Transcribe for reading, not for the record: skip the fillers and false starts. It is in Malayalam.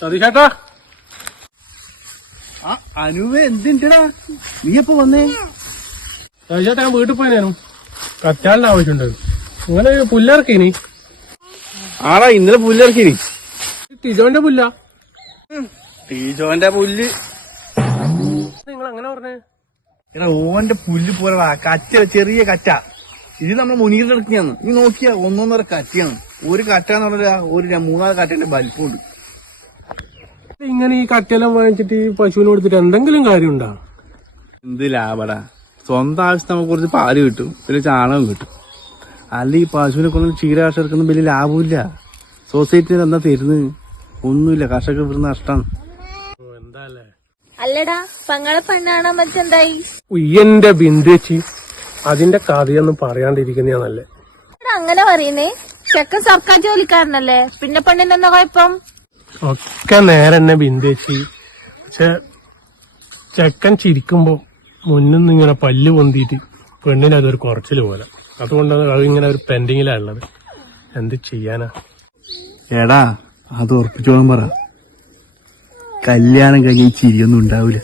സതീഷേട്ടാ, അനുവേ എന്തിൻ്റെടാ നീ എപ്പോ വന്നേ? സതീഷേട്ടാ, ഞാൻ വീട്ടിൽ പോയനു കറ്റാലിന്റെ ആവശ്യമുണ്ടായിരുന്നു. നിങ്ങള് പുല്ലിറക്കിനി? ആടാ, ഇന്നലെ പുല്ലിറക്കിനി. ടീജോന്റെ പുല്ല? ടീജോന്റെ പുല്ല് നിങ്ങൾ അങ്ങനെ പറഞ്ഞേ? എടാ, ഓന്റെ പുല്ല് പോലെ കറ്റ, ചെറിയ കറ്റ. ഇത് നമ്മളെ മുനീറിന്റെ ഇറക്കിയാണ്. നീ നോക്കിയാ 1.5 കറ്റയാണ്. ഒരു കറ്റാന്ന് പറഞ്ഞാ ഒരു 3-4 കറ്റന്റെ വലിപ്പമുണ്ട്. ഇങ്ങനെ ഈ കറ്റെല്ലാം വാങ്ങിച്ചിട്ട് ഈ പശുവിന് കൊടുത്തിട്ട് എന്തെങ്കിലും കാര്യമുണ്ടോ? എന്ത് ലാഭടാ? സ്വന്തം ആവശ്യത്തിന് നമുക്ക് കുറച്ച് പാല് കിട്ടും, പിന്നെ ചാണകം കിട്ടും. അല്ല ഈ പശുവിനെ കൊണ്ട് ക്ഷീരകർഷകർക്കൊന്നും വലിയ ലാഭമില്ല. സൊസൈറ്റിയിൽ എന്താ തരുന്നത്? ഒന്നുമില്ല. കർഷകർ ഇവിടുന്ന് നഷ്ടമാണ്. എന്താല്ലേ? അല്ലടാ, പങ്ങളെ പെണ്ണാണോ മറ്റെന്തായി? ഉയ്യന്റെ ബിന്ദേച്ചി, അതിന്റെ കഥയൊന്നും പറയാണ്ടിരിക്കുന്ന നല്ലേ. അങ്ങനെ പറയുന്നേ? ചെക്കൻ സർക്കാർ ജോലിക്കാരനല്ലേ, പിന്നെ പെണ്ണിനെന്താ കുഴപ്പം? ഒക്കെ നേരെ തന്നെ ബിന്ദേച്ചി. പക്ഷെ ചെക്കൻ ചിരിക്കുമ്പോ മുന്നിന്ന് ഇങ്ങനെ പല്ല് പൊന്തിയിട്ട് പെണ്ണിന് അതൊരു കുറച്ചില് പോലെ. അതുകൊണ്ടാണ് അതിങ്ങനെ ഒരു പെൻഡിങ്ങിലാ ഉള്ളത്. എന്ത് ചെയ്യാനാ? എടാ, അത് ഉറപ്പിച്ചോളാൻ പറ. കല്യാണം കഴിഞ്ഞ് ചിരിയൊന്നും ഉണ്ടാവില്ല.